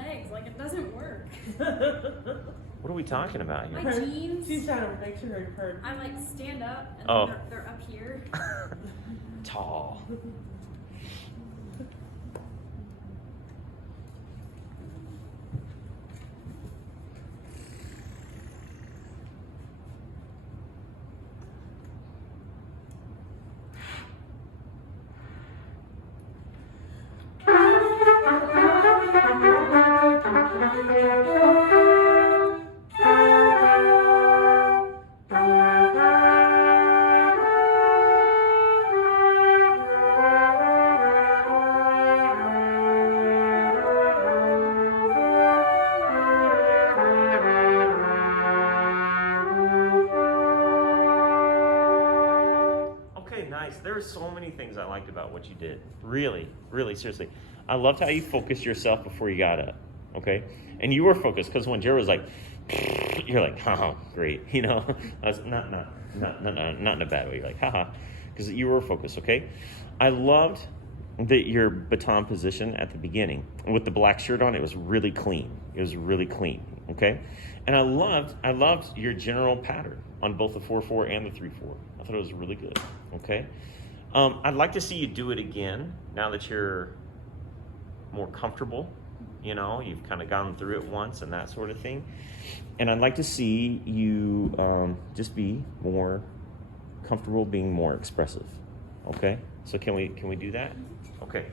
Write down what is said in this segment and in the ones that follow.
legs. Like, it doesn't work. What are we talking about here? My jeans. She's trying to make sure her. I like stand up and Oh. they're up here. Tall. There were so many things I liked about what you did. Really, really, seriously. I loved how you focused yourself before you got up. Okay? And you were focused because when Jared was like, you're like, haha, great. You know, I was not in a bad way. You're like, haha, because you were focused. Okay? I loved your baton position at the beginning with the black shirt on. It was really clean. It was really clean. Okay? And I loved your general pattern on both the 4/4 and the 3/4. I thought it was really good. Okay? I'd like to see you do it again now that you're more comfortable. You know, you've kind of gone through it once and that sort of thing. And I'd like to see you just be more comfortable, being more expressive. Okay? So can we do that? Okay.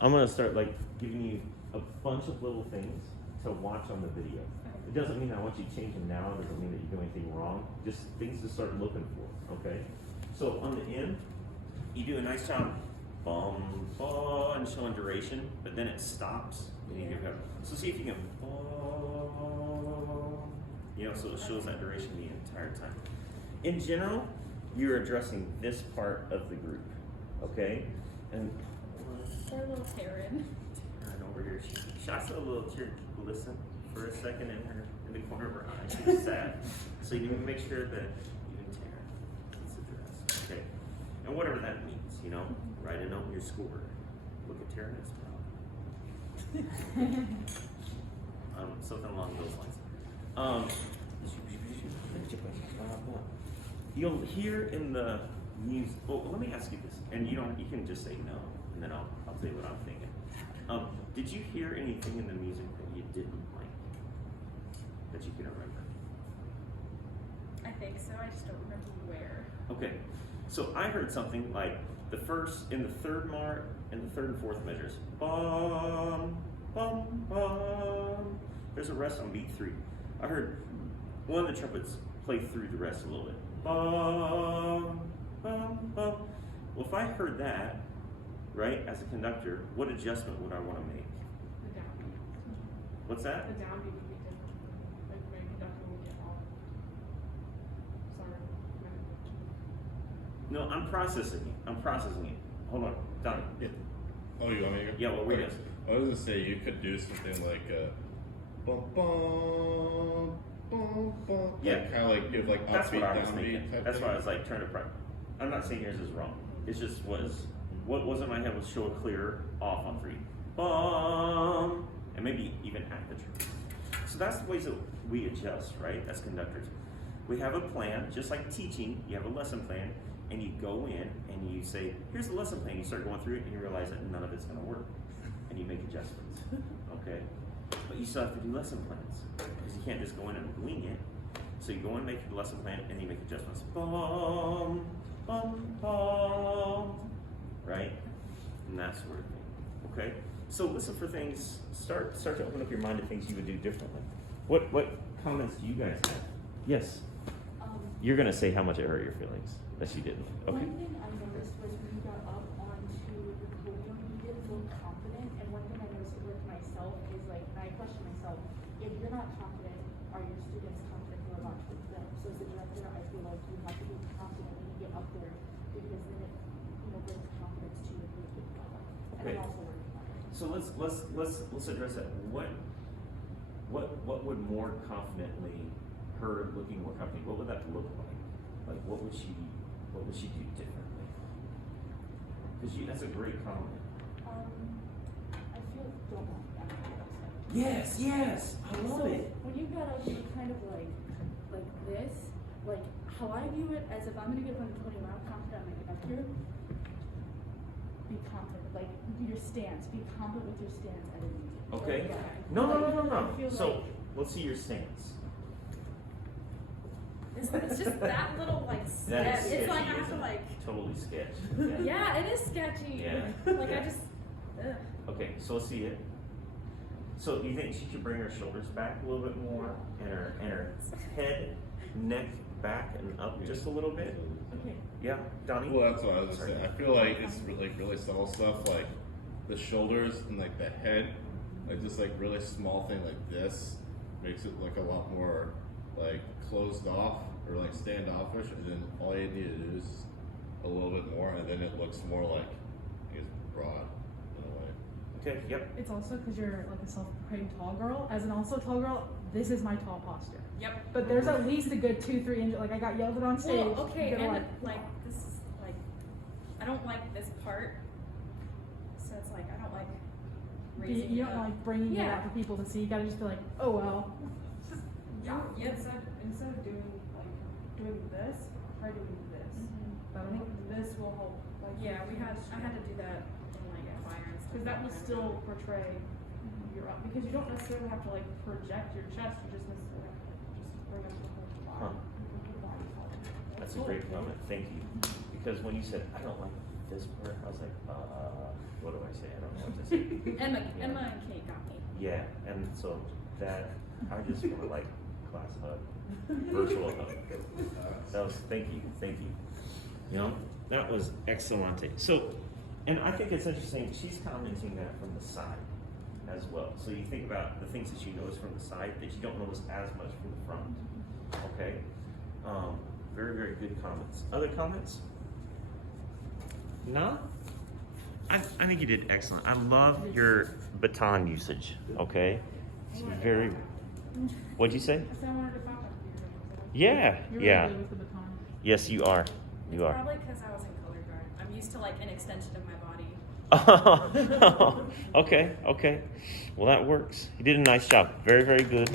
I'm going to start like giving you a bunch of little things to watch on the video. It doesn't mean I want you to change them now. It doesn't mean that you do anything wrong. Just things to start looking for, okay? So on the end, you do a nice job, bum, bum, and showing duration, but then it stops. And you give it. So see if you can, you know, so it shows that duration the entire time. In general, you're addressing this part of the group, okay? And Poor little Taryn. Taryn over here, she shot a little tear glisten for a second in the corner of her eye. She was sad. So you need to make sure that even Taryn gets addressed. Okay. And whatever that means, you know, write a note in your schoolwork. Look at Taryn as well. Something along those lines. You'll hear in the music. Well, let me ask you this, and you can just say no, and then I'll tell you what I'm thinking. Did you hear anything in the music that you didn't like, that you can remember? I think so. I just don't remember where. Okay, so I heard something like the first in the third and fourth measures. Bum, bum, bum. There's a rest on beat 3. I heard one of the trumpets play through the rest a little bit. Bum, bum, bum. Well, if I heard that, right, as a conductor, what adjustment would I want to make? The downbeat. What's that? The downbeat would be different. Like my conductor will get all. Sorry. No, I'm processing it. Hold on, Donnie. Yeah. Oh, you want me to go? Yeah, what were you? I was gonna say you could do something like bum bum bum bum. Yeah. Like, kind of like give like That's upbeat, what I was downbeat thinking. type That's thing. why I was like trying to prep. I'm not saying yours is wrong. It just was what was in my head was show a clear off on 3. Bum, and maybe even at the trumpet. So that's the ways that we adjust, right? As conductors, we have a plan, just like teaching. You have a lesson plan, and you go in and you say, "Here's the lesson plan." You start going through it, and you realize that none of it's going to work, and you make adjustments. Okay, but you still have to do lesson plans because you can't just go in and wing it. So you go in, make your lesson plan, and you make adjustments. Bum, bum, bum, right? And that sort of thing. Okay? So listen for things. Start to open up your mind to things you would do differently. What comments do you guys have? Yes. You're gonna say how much it hurt your feelings that she didn't. Okay. One thing I noticed was when you got up onto the podium, you didn't feel confident. And one thing I noticed with myself is like, I question myself, if you're not confident, are your students confident who are watching them? So as a director, I feel like you have to be confident when you get up there because then it, brings confidence to your group as well. And Okay. then also working on it. So let's address that. What would more confidently, her looking more confident, what would that look like? Like what would she do differently? Because that's a great comment. I feel don't want that. Yes, I love So it. when you got up, you were kind of like this, like how I view it as if I'm gonna get up on the podium, I'm confident I'm gonna get up here. Be confident, like your stance. Be confident with your stance at a meeting. Okay. Like, No. I feel So like- let's see your stance. It's just that little like That step. is It's like I sketchy, have to isn't it? like. Totally sketch. Yeah, it is sketchy. Yeah. Like Yeah. I just. Ugh. Okay, so let's see it. So do you think she should bring her shoulders back a little bit more and her head, neck back and up just a little bit? Okay. Yeah, Donnie? Well, that's what I was Sorry. saying. I feel like it's really subtle stuff, like the shoulders and like the head, like just like really small thing like this makes it look a lot more like closed off or like standoffish, and then all you need to do is a little bit more, and then it looks more like it's broad in a way. Okay, yep. It's also because you're like a self-proclaimed tall girl. As an also tall girl, this is my tall posture. Yep. But there's at least a good 2-3 inches. Like I got yelled at on stage. Well, okay, You gotta, and like this is like, I don't like this part. So it's like I don't like raising. you it don't up. like bringing it Yeah. out for people to see. You gotta just be like, oh well. Yeah. Yep. Instead of doing this, try doing this. Mhm. This will help. Yeah, I had to do that in like fire and stuff. Because that will like still portray your up. Because you don't necessarily have to like project your chest. You just necessarily have to just bring up the whole body. Your body taller. That's a great comment. Thank you. Because when you said, I don't like this part, I was like, what do I say? I don't know what to say. Emma and Kate got me. Yeah, and so that, I just want to like class hug, virtual hug. That was, thank you. You know, that was excellent. So, and I think it's interesting, she's commenting that from the side as well. So you think about the things that you notice from the side that you don't notice as much from the front. Okay? Very, very good comments. Other comments? No? I think you did excellent. I love your baton usage. Okay? It's very, what'd you say? I said I wanted to find out. Yeah, You're yeah. really good with the baton. Yes, you are. You are. Probably because I was in color guard. I'm used to like an extension of my body. Okay. Well, that works. You did a nice job. Very, very good.